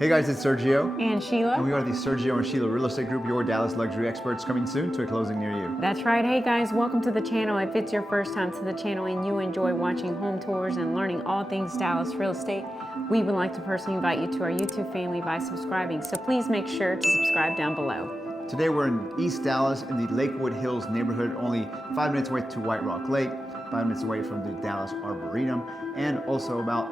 Hey guys, it's Sergio. And Sheila. And we are the Sergio and Sheila Real Estate Group, your Dallas luxury experts, coming soon to a closing near you. That's right. Hey guys, welcome to the channel. If it's your first time to the channel and you enjoy watching home tours and learning all things Dallas real estate, we would like to personally invite you to our YouTube family by subscribing. So please make sure to subscribe down below. Today we're in East Dallas in the Lakewood Hills neighborhood, only 5 minutes away to White Rock Lake, 5 minutes away from the Dallas Arboretum, and also about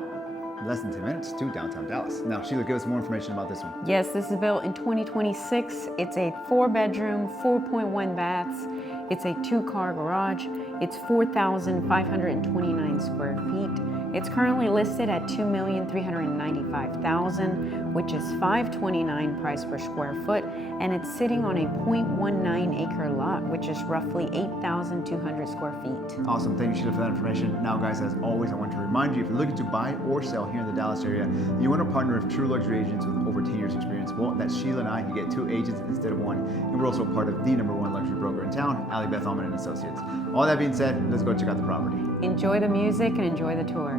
less than 10 minutes to downtown Dallas. Now, Sheila, give us more information about this one. Yes, this is built in 2026. It's a 4-bedroom, 4.1 baths. It's a 2-car garage. It's 4,529 square feet. It's currently listed at $2,395,000, which is $529 price per square foot, and it's sitting on a 0.19 acre lot, which is roughly 8,200 square feet. Awesome, thank you, Sheila, for that information. Now, guys, as always, I want to remind you, if you're looking to buy or sell here in the Dallas area, and you want to partner with true luxury agents with over 10 years experience, well, that's Sheila and I. You get 2 agents instead of 1, and we're also part of the #1 luxury broker in town, Ali Beth Alman and Associates. All that being said, let's go check out the property. Enjoy the music and enjoy the tour.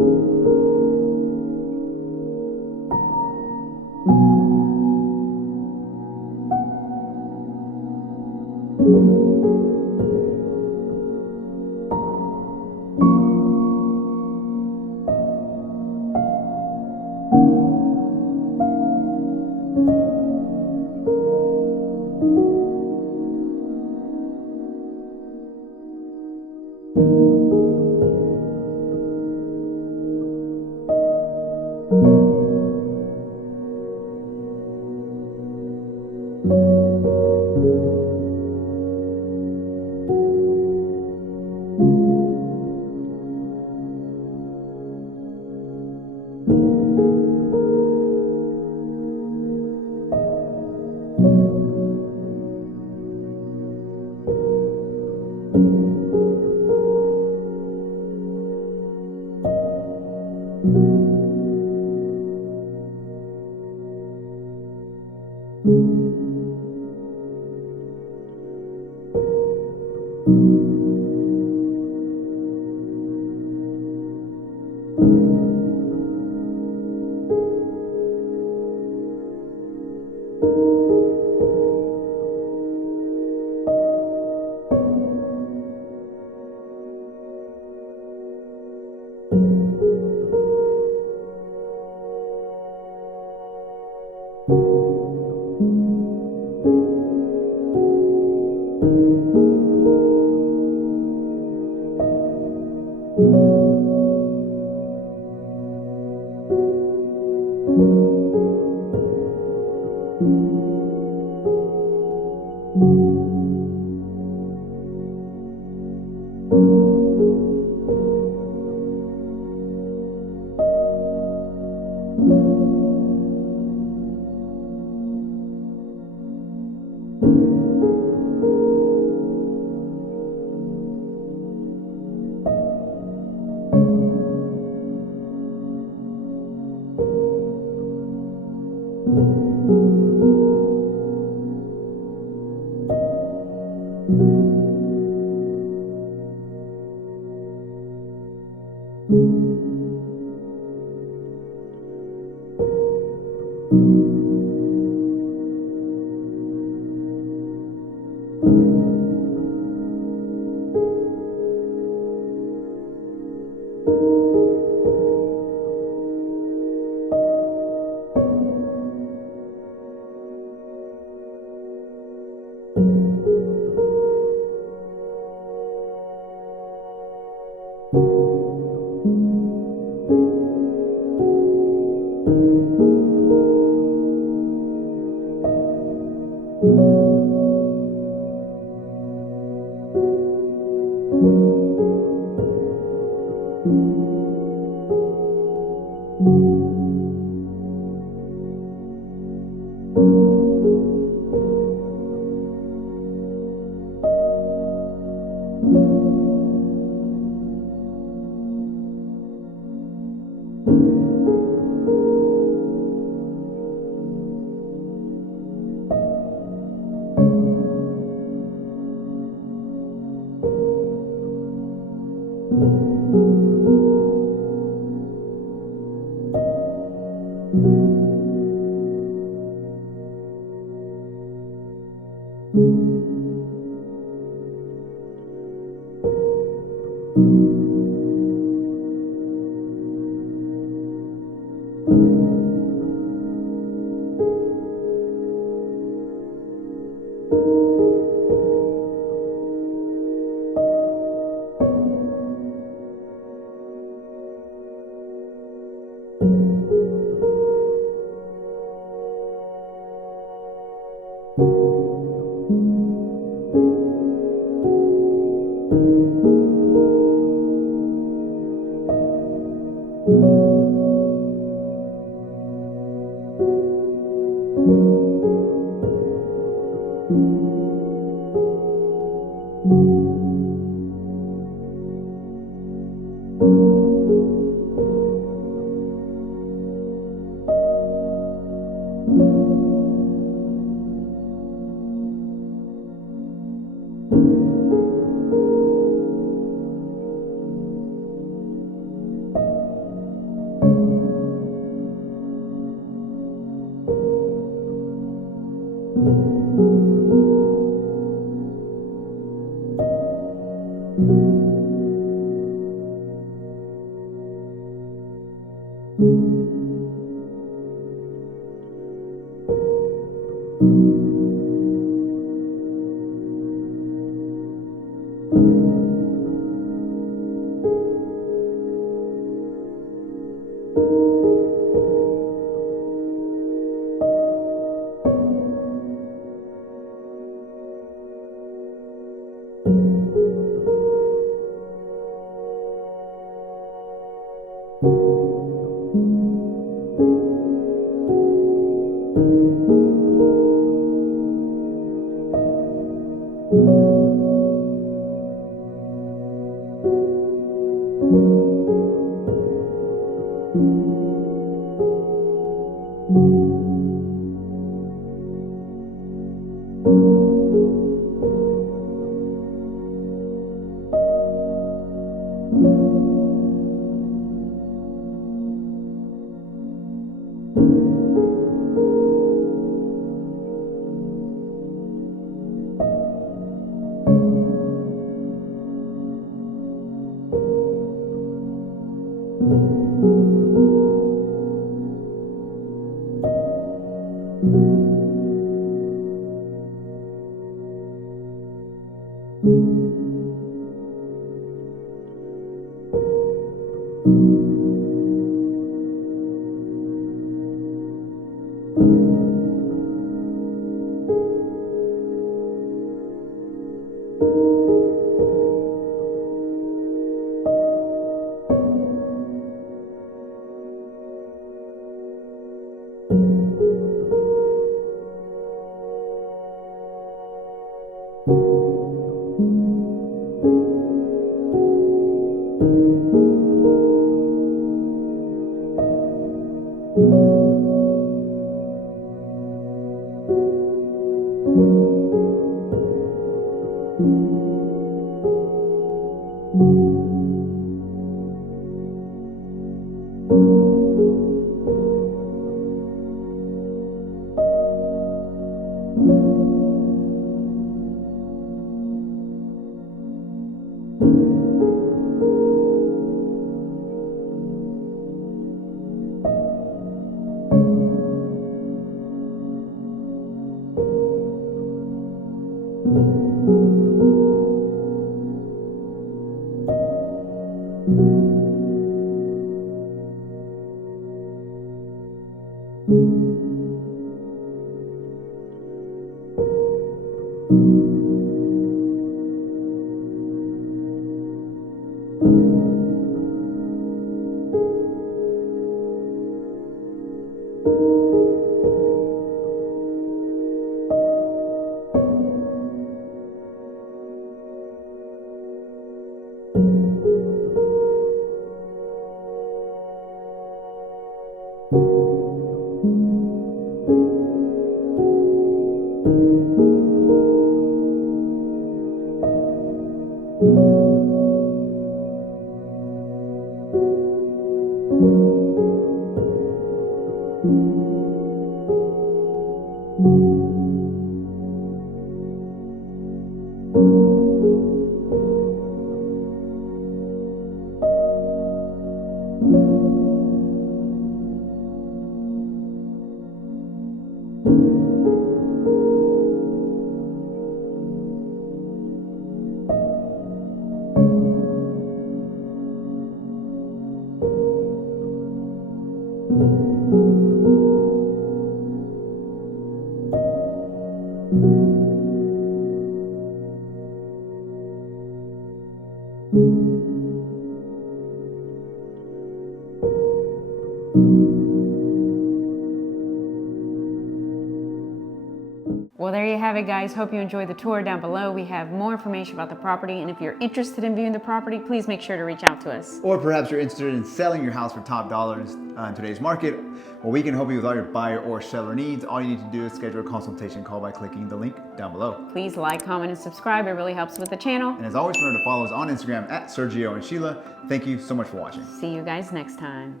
Well, there you have it, guys. Hope you enjoyed the tour. Down below, we have more information about the property. And if you're interested in viewing the property, please make sure to reach out to us. Or perhaps you're interested in selling your house for top dollars in today's market. Well, we can help you with all your buyer or seller needs. All you need to do is schedule a consultation call by clicking the link down below. Please like, comment, and subscribe. It really helps with the channel. And as always, remember to follow us on Instagram at Sergio and Sheila. Thank you so much for watching. See you guys next time.